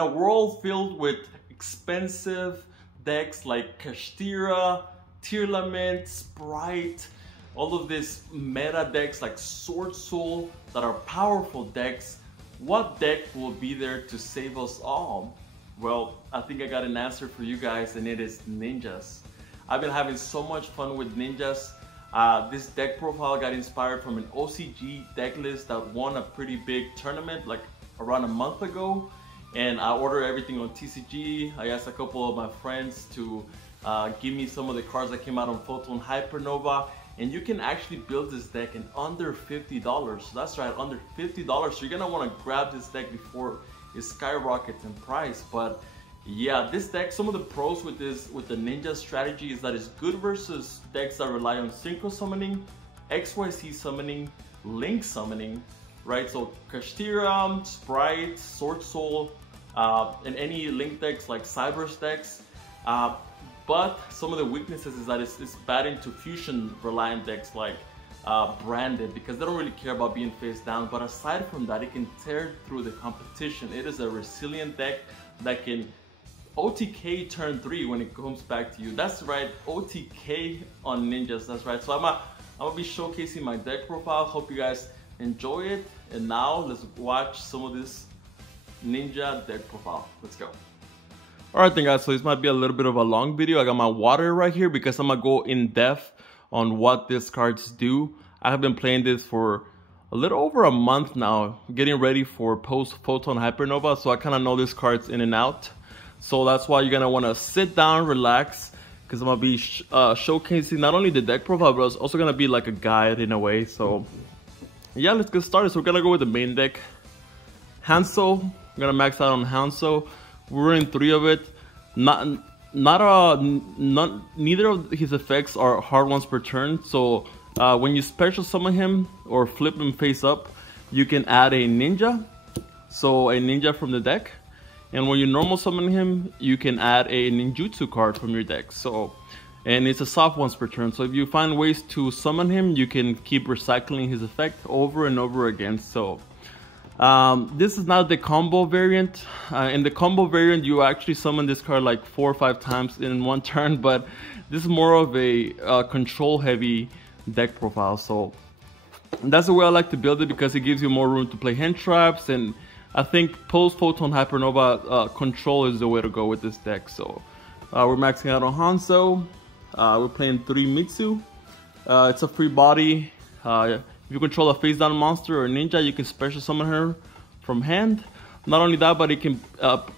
In a world filled with expensive decks like Kashtira, Tearlament, Sprite, all of these meta decks like Sword Soul that are powerful decks, what deck will be there to save us all? Well, I think I got an answer for you guys, and it is Ninjas. I've been having so much fun with Ninjas. This deck profile got inspired from an OCG deck list that won a pretty big tournament like around a month ago. And I ordered everything on TCG. I asked a couple of my friends to give me some of the cards that came out on Photon Hypernova. And you can actually build this deck in under $50. That's right, under $50. So you're gonna wanna grab this deck before it skyrockets in price. But yeah, this deck, some of the pros with the Ninja strategy is that it's good versus decks that rely on synchro summoning, XYZ summoning, link summoning, right? So Kashtira, Sprite, Sword Soul, and any link decks like Cyber's decks. But some of the weaknesses is that it's bad into fusion reliant decks like Branded, because they don't really care about being face down. But aside from that, it can tear through the competition. It is a resilient deck that can OTK turn 3 when it comes back to you. That's right, OTK on Ninjas, that's right. So I'm gonna be showcasing my deck profile. Hope you guys enjoy it. And now let's watch some of this Ninja deck profile. Let's go. Alright then guys, so this might be a little bit of a long video. I got my water right here because I'm gonna go in depth on what these cards do. I have been playing this for a little over a month now, getting ready for post Photon Hypernova, so I kind of know these cards in and out. So that's why you're gonna want to sit down, relax, because I'm gonna be showcasing not only the deck profile, but it's also gonna be like a guide in a way. So yeah, let's get started. So we're gonna go with the main deck. Hanzo, I'm gonna max out on Hanzo. We're in 3 of it. Neither of his effects are hard ones per turn. So when you special summon him or flip him face up, you can add a ninja. So a ninja from the deck. And when you normal summon him, you can add a ninjutsu card from your deck. So, and it's a soft once per turn. So if you find ways to summon him, you can keep recycling his effect over and over again. So this is not the combo variant. In the combo variant, you actually summon this card like 4 or 5 times in one turn, but this is more of a control heavy deck profile. So that's the way I like to build it, because it gives you more room to play hand traps. And I think post Photon Hypernova control is the way to go with this deck. So we're maxing out on Hanzo. We're playing 3 Mitsu. It's a free body. If you control a face down monster or ninja, you can special summon her from hand. Not only that, but it can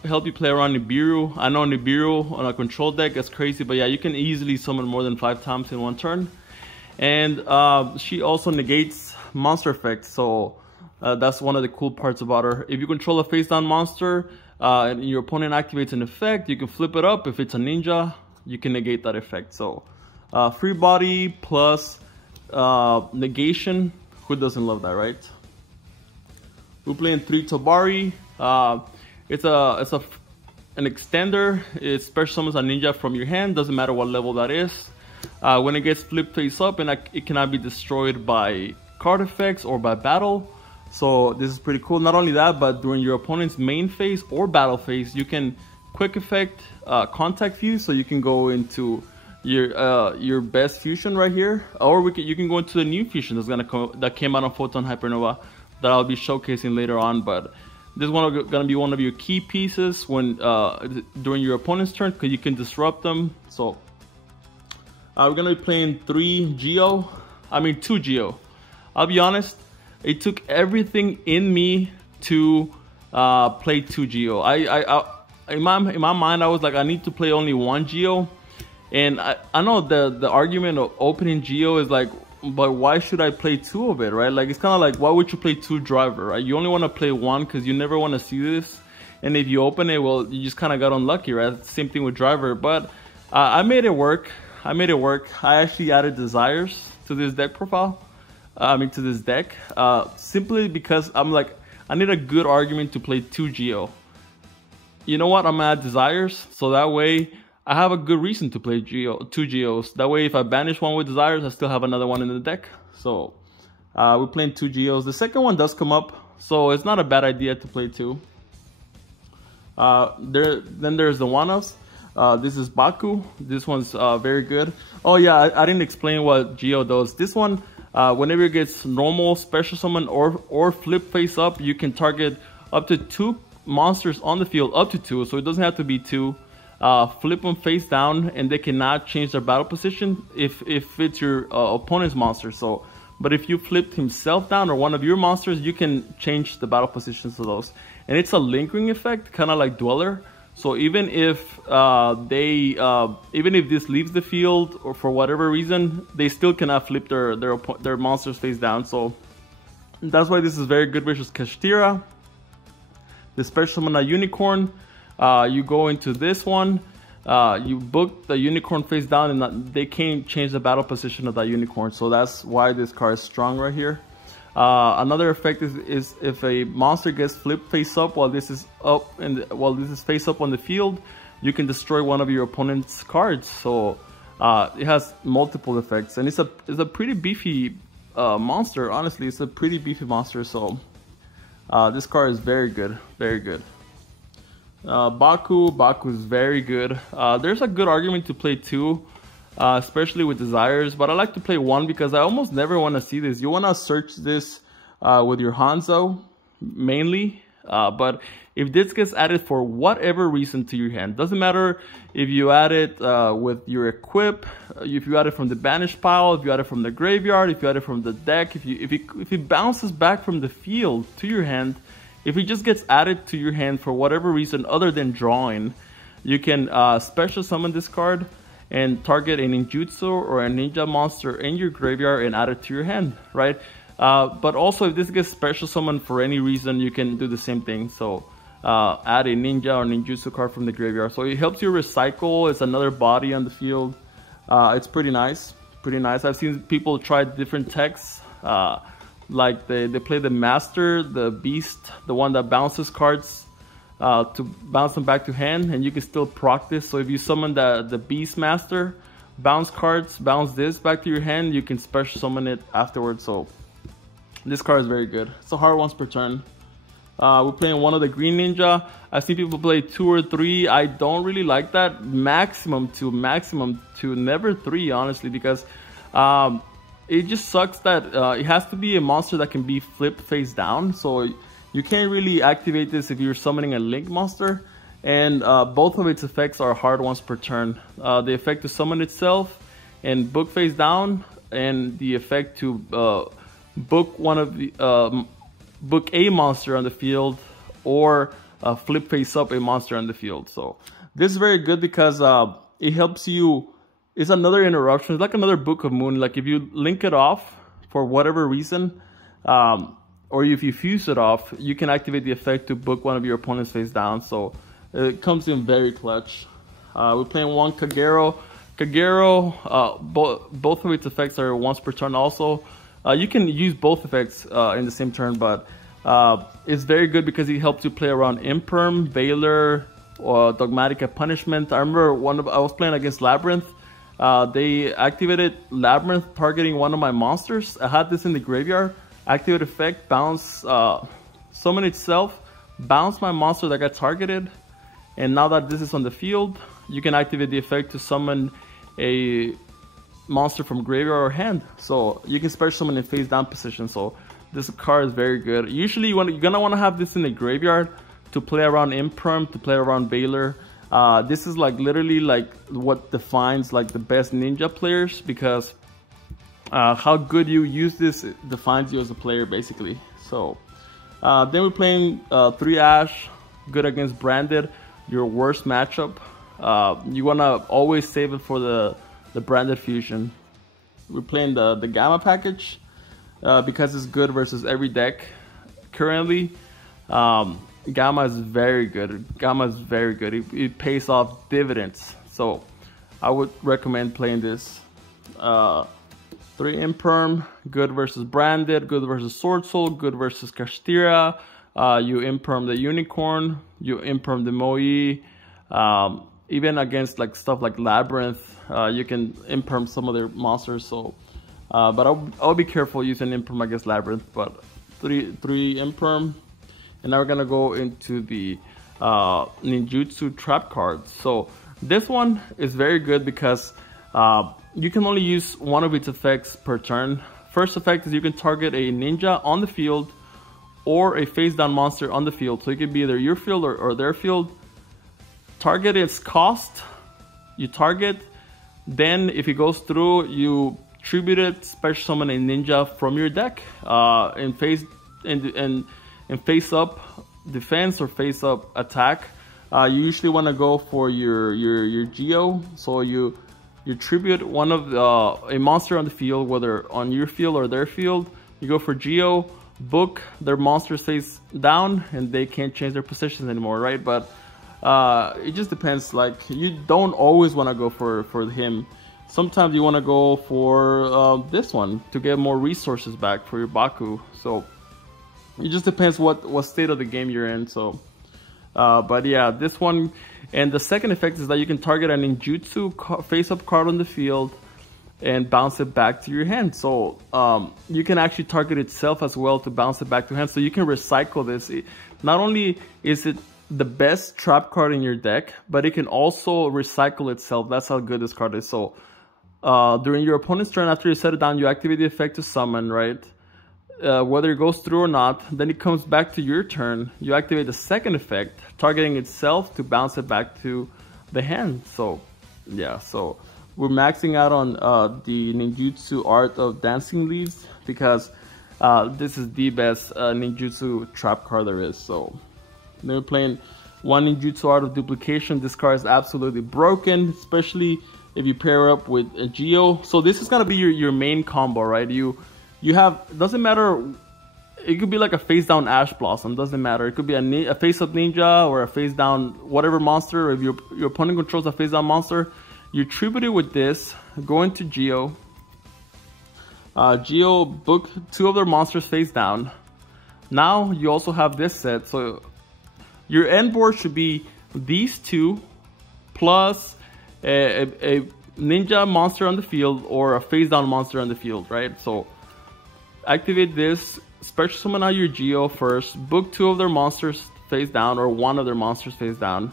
help you play around Nibiru. I know Nibiru on a control deck is crazy, but yeah, you can easily summon more than 5 times in one turn. And she also negates monster effects. So that's one of the cool parts about her. If you control a face down monster and your opponent activates an effect, you can flip it up. If it's a ninja, you can negate that effect. So free body plus negation. Who doesn't love that, right? We're playing 3 Tobari. It's an extender. It special summons a ninja from your hand. Doesn't matter what level that is. When it gets flipped face up, and it cannot be destroyed by card effects or by battle. So this is pretty cool. Not only that, but during your opponent's main phase or battle phase, you can quick effect contact fuse. So you can go into your best fusion right here, or you can go into the new fusion that came out on Photon Hypernova that I'll be showcasing later on. But this is gonna be one of your key pieces when during your opponent's turn, because you can disrupt them. So we're gonna be playing 2 Geo. I'll be honest, it took everything in me to play 2 Geo. In my mind, I was like, I need to play only 1 Geo. And I know the argument of opening Geo is like, but why should I play 2 of it, right? Like, it's kind of like, why would you play 2 Driver, right? You only want to play 1 because you never want to see this. And if you open it, well, you just kind of got unlucky, right? Same thing with Driver. But I made it work. I actually added Desires to this deck profile. To this deck. Simply because I'm like, I need a good argument to play 2 Geo. You know what? I'm gonna add Desires. So that way, I have a good reason to play 2 Geos. That way, if I banish one with Desires, I still have another one in the deck. So we're playing 2 Geos. The second one does come up, so it's not a bad idea to play 2. Then there's the one-offs. This is Baku. This one's very good. Oh yeah, I didn't explain what Geo does. This one, whenever it gets normal, special summon, or flip face up, you can target up to 2 monsters on the field, up to 2, so it doesn't have to be 2. Flip them face down, and they cannot change their battle position if it's your opponent's monster. So, but if you flipped himself down or one of your monsters, you can change the battle positions of those. And it's a lingering effect, kind of like Dweller. So even if even if this leaves the field or for whatever reason, they still cannot flip their monsters face down. So that's why this is very good versus Kashtira. The special summon a unicorn. You go into this one. You book the unicorn face down, and they can't change the battle position of that unicorn. So that's why this card is strong right here. Another effect is if a monster gets flipped face up while this is face up on the field, you can destroy one of your opponent's cards. So it has multiple effects, and it's a pretty beefy monster. Honestly, it's a pretty beefy monster. So this card is very good, very good. Baku is very good. There's a good argument to play 2. Especially with desires, but I like to play 1 because I almost never want to see this. You want to search this with your Hanzo mainly, but if this gets added for whatever reason to your hand, doesn't matter if you add it with your equip, if you add it from the banished pile, if you add it from the graveyard, if you add it from the deck, if it bounces back from the field to your hand, if it just gets added to your hand for whatever reason other than drawing, you can special summon this card and target a ninjutsu or a ninja monster in your graveyard and add it to your hand, right? But also if this gets special summoned for any reason, you can do the same thing. So add a ninja or ninjutsu card from the graveyard. So it helps you recycle. It's another body on the field. It's pretty nice, pretty nice. I've seen people try different techs. Like they play the master, the beast, the one that bounces cards to bounce them back to hand, and you can still proc this. So if you summon the Beast Master, bounce cards, bounce this back to your hand, you can special summon it afterwards. So this card is very good. It's a hard once per turn. We're playing one of the green ninja. I see people play 2 or 3. I don't really like that. Maximum 2, never 3, honestly, because it just sucks that it has to be a monster that can be flipped face down. So you can't really activate this if you're summoning a Link monster, and both of its effects are hard once per turn. The effect to summon itself and book face down, and the effect to book book a monster on the field, or flip face up a monster on the field. So this is very good because it helps you. It's another interruption. It's like another Book of Moon. Like if you link it off for whatever reason, or if you fuse it off, you can activate the effect to book one of your opponent's face down. So it comes in very clutch. We're playing one Kagero. Both of its effects are once per turn also. You can use both effects in the same turn, but it's very good because it helps you play around Imperm, Veiler, or Dogmatic Punishment. I remember I was playing against Labyrinth. They activated Labyrinth targeting one of my monsters. I had this in the graveyard. Activate effect, bounce, summon itself, bounce my monster that got targeted. And now that this is on the field, you can activate the effect to summon a monster from graveyard or hand. So you can special summon in face down position. So this card is very good. Usually you're gonna want to have this in the graveyard to play around Imperm, to play around Veiler. This is like literally like what defines like the best ninja players, because how good you use this defines you as a player basically. So then we're playing 3 Ash, good against Branded, your worst matchup. You want to always save it for the Branded fusion. We're playing the Gamma package because it's good versus every deck currently. Gamma is very good. It pays off dividends. So I would recommend playing this. 3 Imperm, good versus Branded, good versus Sword Soul, good versus Kashtira. You Imperm the Unicorn, you Imperm the Moe. Even against like stuff like Labyrinth, you can Imperm some of their monsters. So, but I'll be careful using Imperm against Labyrinth. But 3 Imperm. And now we're gonna go into the ninjutsu trap cards. So this one is very good because you can only use one of its effects per turn. First effect is you can target a ninja on the field or a face down monster on the field. So it could be either your field or their field. Target its cost. You target. Then if it goes through, you tribute it, special summon a ninja from your deck in face up defense or face up attack. You usually want to go for your Geo. So you tribute one of a monster on the field, whether on your field or their field. You go for Geo, book their monster face down, and they can't change their positions anymore, right? But it just depends. Like, you don't always want to go for him. Sometimes you want to go for this one to get more resources back for your Baku. So it just depends what state of the game you're in. So but yeah, this one. And the second effect is that you can target a ninjutsu face-up card on the field and bounce it back to your hand. So you can actually target itself as well to bounce it back to hand. So you can recycle this. Not only is it the best trap card in your deck, but it can also recycle itself. That's how good this card is. So during your opponent's turn, after you set it down, you activate the effect to summon, right? Whether it goes through or not, then it comes back to your turn. You activate the second effect, targeting itself to bounce it back to the hand. So yeah, so we're maxing out on the ninjutsu art of dancing leaves because this is the best ninjutsu trap card there is. So then we're playing one ninjutsu art of duplication. This card is absolutely broken, especially if you pair up with a Geo. So this is gonna be your main combo, right? You have, doesn't matter, it could be like a face down Ash Blossom, doesn't matter. It could be a face up ninja or a face down whatever monster. If your opponent controls a face down monster, you tribute it with this, go into Geo. Geo, book 2 of their monsters face down. Now you also have this set, so your end board should be these 2 plus a ninja monster on the field or a face down monster on the field, right? So activate this, special summon out your Geo first, book 2 of their monsters face down or 1 of their monsters face down.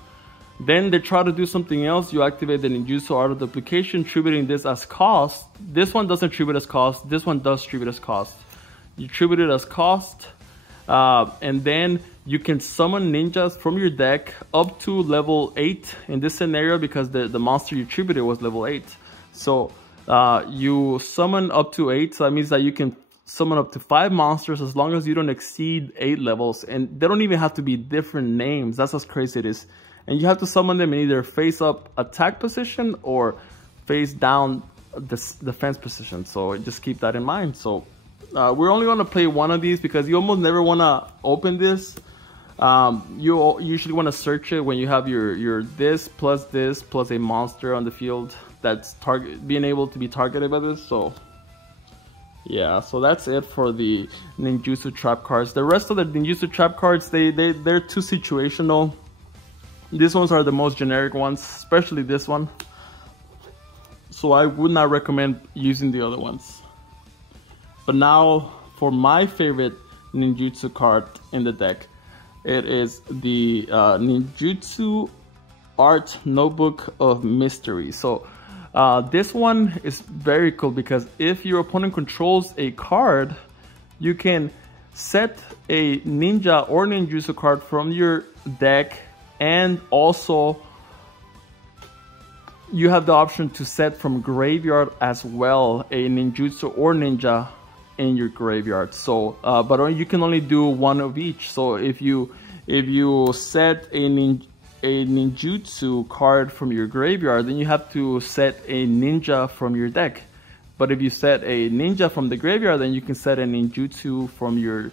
Then they try to do something else, you activate the ninjutsu art of duplication, tributing this as cost. This one doesn't tribute as cost, this one does tribute as cost. You tribute it as cost, and then you can summon ninjas from your deck up to level 8 in this scenario because the monster you tributed was level 8. So you summon up to 8, so that means that you can summon up to 5 monsters as long as you don't exceed 8 levels, and they don't even have to be different names. That's how crazy it is. And you have to summon them in either face up attack position or face down defense position. So just keep that in mind. So we're only going to play one of these because you almost never want to open this. You usually want to search it when you have your this plus a monster on the field that's being able to be targeted by this. So yeah, so that's it for the ninjutsu trap cards. The rest of the ninjutsu trap cards, they're too situational. These ones are the most generic ones, especially this one. So I would not recommend using the other ones. But now for my favorite ninjutsu card in the deck, it is the Ninjutsu Art Notebook of Mystery. So this one is very cool because if your opponent controls a card, you can set a ninja or ninjutsu card from your deck, and also you have the option to set from graveyard as well a ninjutsu or ninja in your graveyard. So but you can only do one of each. So if you set a ninjutsu card from your graveyard, then you have to set a ninja from your deck. But if you set a ninja from the graveyard, then you can set a ninjutsu from your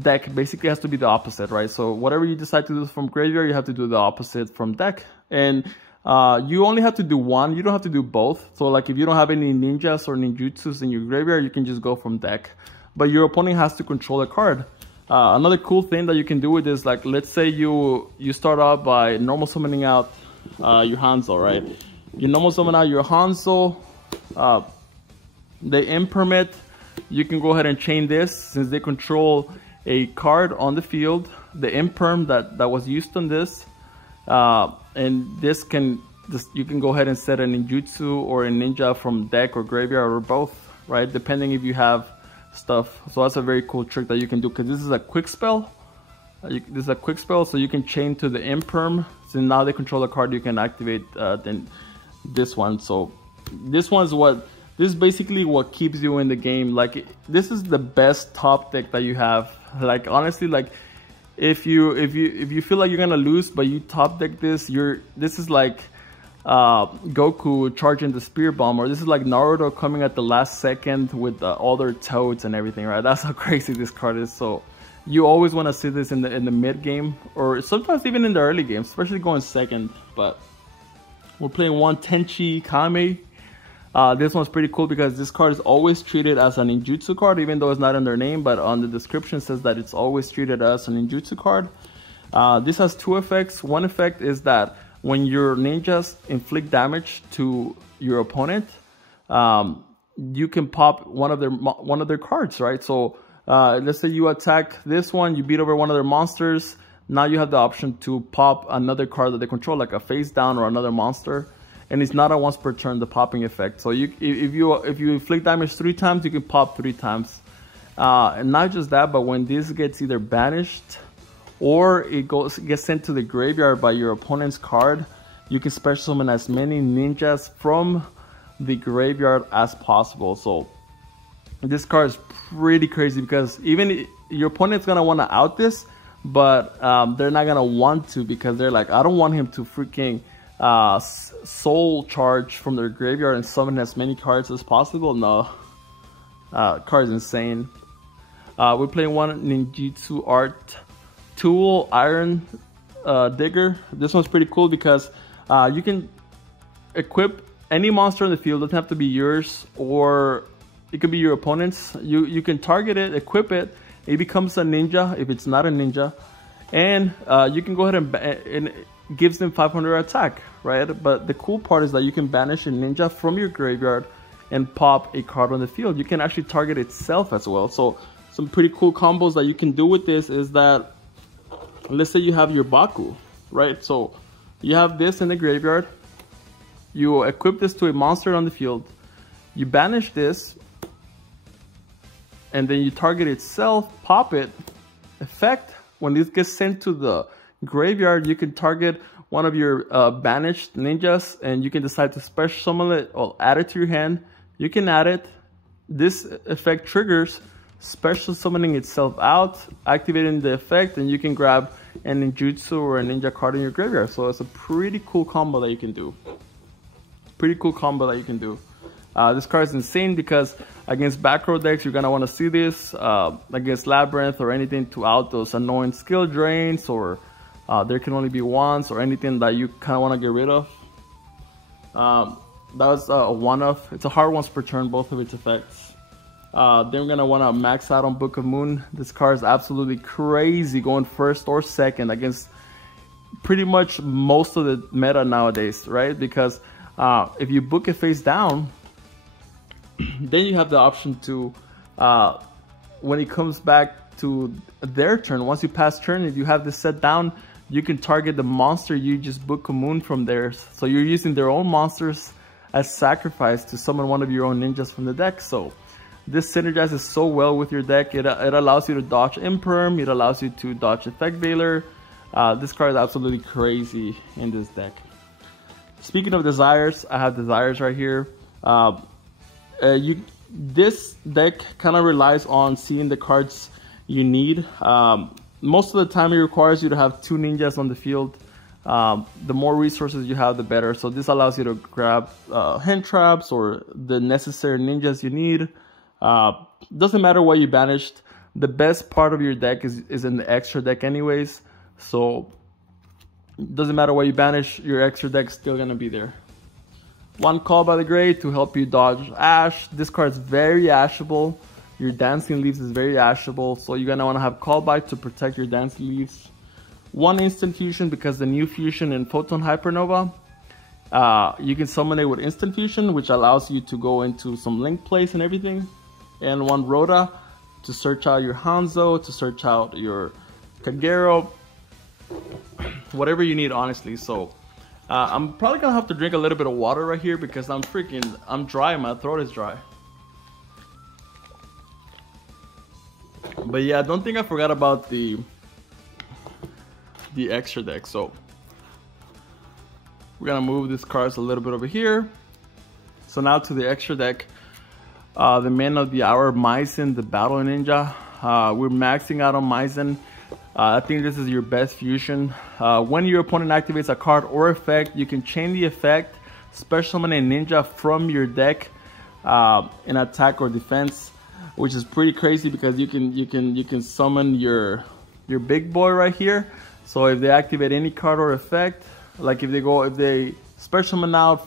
deck. Basically, it has to be the opposite, right? So whatever you decide to do from graveyard, you have to do the opposite from deck. And you only have to do one. You don't have to do both. So like if you don't have any ninjas or ninjutsus in your graveyard, you can just go from deck. But your opponent has to control a card. Another cool thing that you can do with this, like let's say you start out by normal summoning out your Hanzo, right? You normal summon out your Hanzo, the impermit. You can go ahead and chain this since they control a card on the field. the imperm that was used on this, and this you can go ahead and set a ninjutsu or a ninja from deck or graveyard or both, right? Depending if you have stuff. So that's a very cool trick that you can do, because this is a quick spell. This is a quick spell, so you can chain to the imperm. So now they control the card, you can activate then this one. So this is basically what keeps you in the game. Like, this is the best top deck that you have. Like, honestly, like if you feel like you're gonna lose but you top deck this, this is like Goku charging the spear bomb, or this is like Naruto coming at the last second with all their toads and everything, right? That's how crazy this card is. So you always want to see this in the mid game, or sometimes even in the early game, especially going second. But we're playing one Tenchi Kame. This one's pretty cool because this card is always treated as a ninjutsu card, even though it's not in their name, but on the description says that it's always treated as a ninjutsu card. This has two effects. One effect is that when your ninjas inflict damage to your opponent, you can pop one of their cards, right? So let's say you attack this one, you beat over one of their monsters. Now you have the option to pop another card that they control, like a face down or another monster, and it's not a once per turn, the popping effect. So if you inflict damage 3 times, you can pop 3 times. And not just that, but when this gets either banished or it gets sent to the graveyard by your opponent's card, you can special summon as many ninjas from the graveyard as possible. So this card is pretty crazy, because even your opponent's gonna want to out this, but they're not gonna want to, because they're like, I don't want him to freaking soul charge from their graveyard and summon as many cards as possible. No, card's insane. We're playing one Ninjutsu Art Tool Iron Digger. This one's pretty cool because you can equip any monster in the field. It doesn't have to be yours, or it could be your opponent's. You can target it, equip it, it becomes a ninja if it's not a ninja, and you can go ahead and it gives them 500 attack, right? But the cool part is that you can banish a ninja from your graveyard and pop a card on the field. You can actually target itself as well. So some pretty cool combos that you can do with this is that, let's say you have your Baku, right? So you have this in the graveyard, you equip this to a monster on the field, you banish this, and then you target itself, pop it, effect. When this gets sent to the graveyard, you can target one of your banished ninjas, and you can decide to special summon it or add it to your hand. You can add it. This effect triggers special summoning itself out, activating the effect, and you can grab a ninjutsu or a ninja card in your graveyard. So it's a pretty cool combo that you can do. This card is insane because against back row decks, you're going to want to see this. Against Labyrinth or anything to out those annoying skill drains, or there can only be once, or anything that you kind of want to get rid of. That was a one-off. It's a hard once per turn, both of its effects. Then we're going to want to max out on Book of Moon. This card is absolutely crazy, going first or second against pretty much most of the meta nowadays, right? Because if you book it face down, then you have the option to, when it comes back to their turn, once you pass turn, if you have this set down, you can target the monster you just Book of Moon from theirs. So you're using their own monsters as sacrifice to summon one of your own ninjas from the deck. So this synergizes so well with your deck. It allows you to dodge Imperm, it allows you to dodge Effect Veiler. This card is absolutely crazy in this deck. Speaking of desires, I have desires right here. This deck kind of relies on seeing the cards you need. Most of the time it requires you to have 2 ninjas on the field. The more resources you have, the better. So this allows you to grab hand traps or the necessary ninjas you need. Doesn't matter what you banished. The best part of your deck is in the extra deck anyways. So doesn't matter what you banish, your extra deck's still gonna be there. One Call by the Grey to help you dodge Ash. This card is very ashable. Your Dancing Leaves is very ashable, so you're gonna wanna have Call by to protect your Dancing Leaves. One Instant Fusion, because the new fusion in Photon Hypernova, you can summon it with Instant Fusion, which allows you to go into some link plays and everything. And one Rhoda to search out your Hanzo, to search out your Kagero, whatever you need, honestly. So I'm probably gonna have to drink a little bit of water right here because I'm dry. My throat is dry. But yeah, I don't think I forgot about the extra deck. So we're gonna move these cards a little bit over here. So now to the extra deck. The Man of the Hour, Myzen, the Battle Ninja. We're maxing out on Myzen. I think this is your best fusion. When your opponent activates a card or effect, you can chain the effect, special summon a ninja from your deck in attack or defense, which is pretty crazy because you can summon your big boy right here. So if they activate any card or effect, like if they special summon out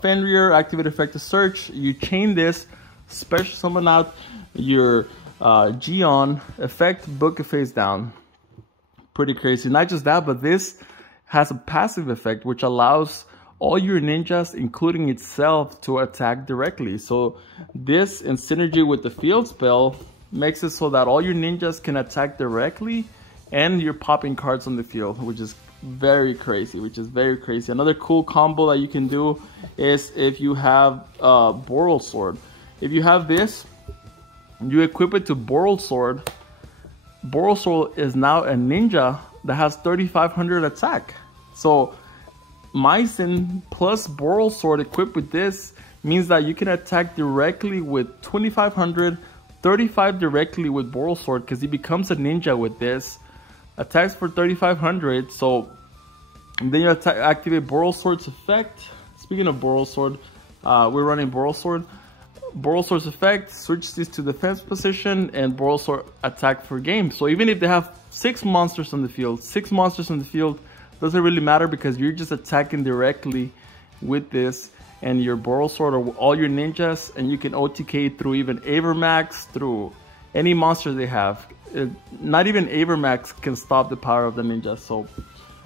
Fenrir, activate effect to search, you chain this, special summon out your Gion, effect, book a face down. Pretty crazy. Not just that, but this has a passive effect which allows all your ninjas, including itself, to attack directly. So this, in synergy with the field spell, makes it so that all your ninjas can attack directly and you're popping cards on the field, which is very crazy. Another cool combo that you can do is if you have Boral Sword. If you have this, you equip it to Boral Sword. Boral Sword is now a ninja that has 3500 attack. So Myzen plus Boral Sword equipped with this means that you can attack directly with 2500, 35 directly with Boral Sword because he becomes a ninja with this. Attacks for 3500. So and then you activate Boral Sword's effect. Speaking of Boral Sword, we're running Boral Sword. Boral Sword's effect, switch this to defense position, and Boral Sword attack for game. So even if they have 6 monsters on the field, doesn't really matter because you're just attacking directly with this and your Boral Sword or all your ninjas, and you can OTK through even Avermax, through any monster they have. Not even Avermax can stop the power of the ninja. So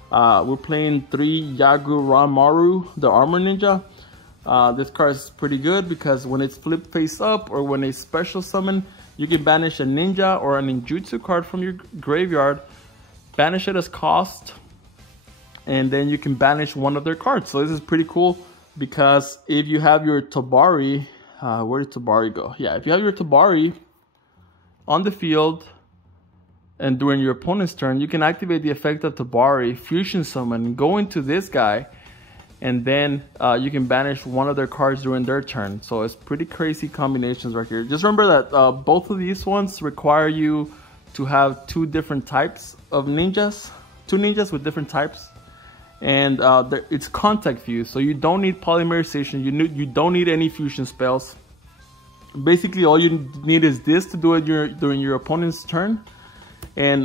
we're playing 3 Yagu Ranmaru, the Armor Ninja. This card is pretty good because when it's flipped face up or when a special summon, you can banish a ninja or a ninjutsu card from your graveyard, banish it as cost, and then you can banish one of their cards. So this is pretty cool because if you have your Tabari, where did Tabari go? Yeah, if you have your Tabari on the field and during your opponent's turn, you can activate the effect of Tabari, fusion summon, go into this guy, and then you can banish one of their cards during their turn. So it's pretty crazy combinations right here. Just remember that both of these ones require you to have 2 different types of ninjas, 2 ninjas with different types, and it's contact fuse. So you don't need polymerization. You don't need any fusion spells. Basically, all you need is this to do it during your opponent's turn, and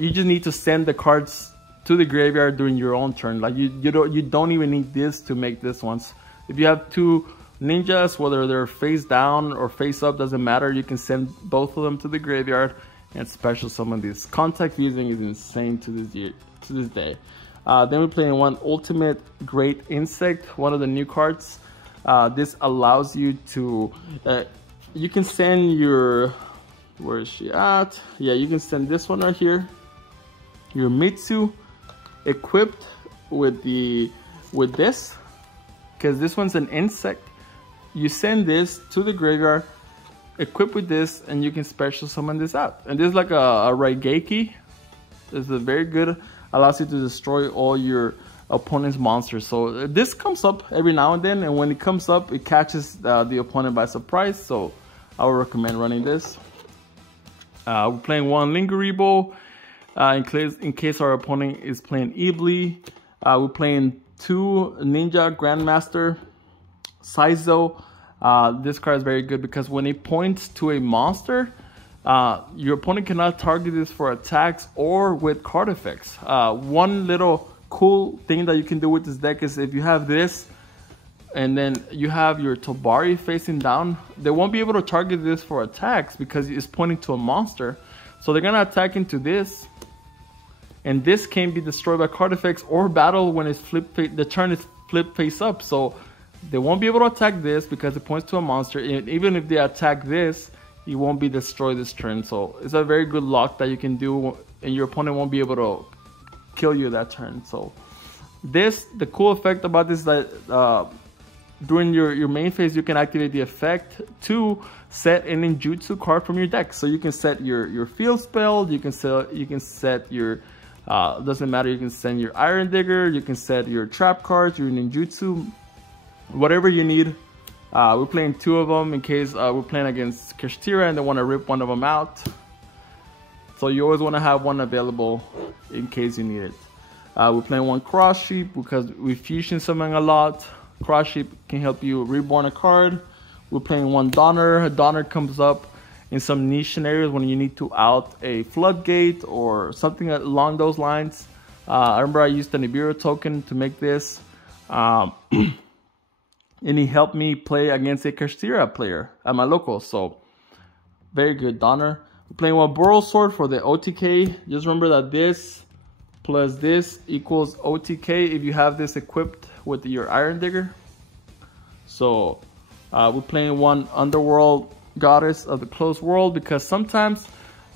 you just need to send the cards to the graveyard during your own turn. Like you don't even need this to make this once. If you have 2 ninjas, whether they're face down or face up, doesn't matter. You can send both of them to the graveyard and special summon these. Contact fusing is insane to this day. Then we're playing 1 Ultimate Great Insect, one of the new cards. This allows you to you can send your, where is she at? Yeah, you can send this one right here, your Mitsu, equipped with this, because this one's an insect. You send this to the graveyard, equipped with this, and you can special summon this out. And this is like a Raigeki. This is a very good, allows you to destroy all your opponent's monsters. So this comes up every now and then, and when it comes up, it catches the opponent by surprise. So I would recommend running this. We're playing 1 Linguribo. In case our opponent is playing Ibli. We're playing 2 Ninja Grandmaster Saizo. This card is very good because when it points to a monster, your opponent cannot target this for attacks or with card effects. One little cool thing that you can do with this deck is if you have this and then you have your Tabari facing down, they won't be able to target this for attacks because it's pointing to a monster. So they're gonna attack into this, and this can be destroyed by card effects or battle when it's the turn is flipped face up. So they won't be able to attack this because it points to a monster. And even if they attack this, it won't be destroyed this turn. So it's a very good lock that you can do and your opponent won't be able to kill you that turn. So the cool effect about this is that during your main phase, you can activate the effect to set a ninjutsu card from your deck. So you can set your field spell, you can set your doesn't matter, you can send your Iron Digger, you can set your trap cards, your ninjutsu, whatever you need. We're playing 2 of them in case we're playing against Kashtira and they want to rip one of them out. So you always want to have one available in case you need it. We're playing 1 Cross Sheep because we fusion summon a lot. Cross Sheep can help you reborn a card. We're playing 1 Donner. A Donner comes up in some niche scenarios when you need to out a Floodgate or something along those lines. I remember I used the Nibiru token to make this. And he helped me play against a Kashtira player at my local. So very good Donner. We're playing 1 Boral Sword for the OTK. Just remember that this plus this equals OTK if you have this equipped with your Iron Digger. So we're playing 1 Underworld Goddess of the Closed World because sometimes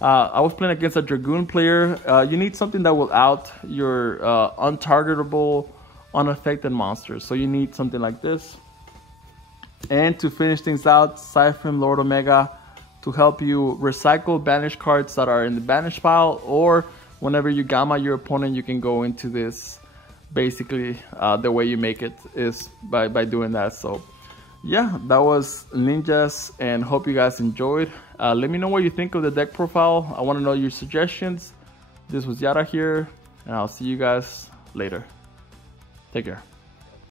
I was playing against a Dragoon player. You need something that will out your untargetable, unaffected monsters. So you need something like this. And to finish things out, Siphon Lord Omega to help you recycle banished cards that are in the banish pile, or whenever you gamma your opponent, you can go into this. Basically, the way you make it is by doing that. So yeah, that was Ninjas, and hope you guys enjoyed. Let me know what you think of the deck profile. I want to know your suggestions. This was Yara here, and I'll see you guys later. Take care.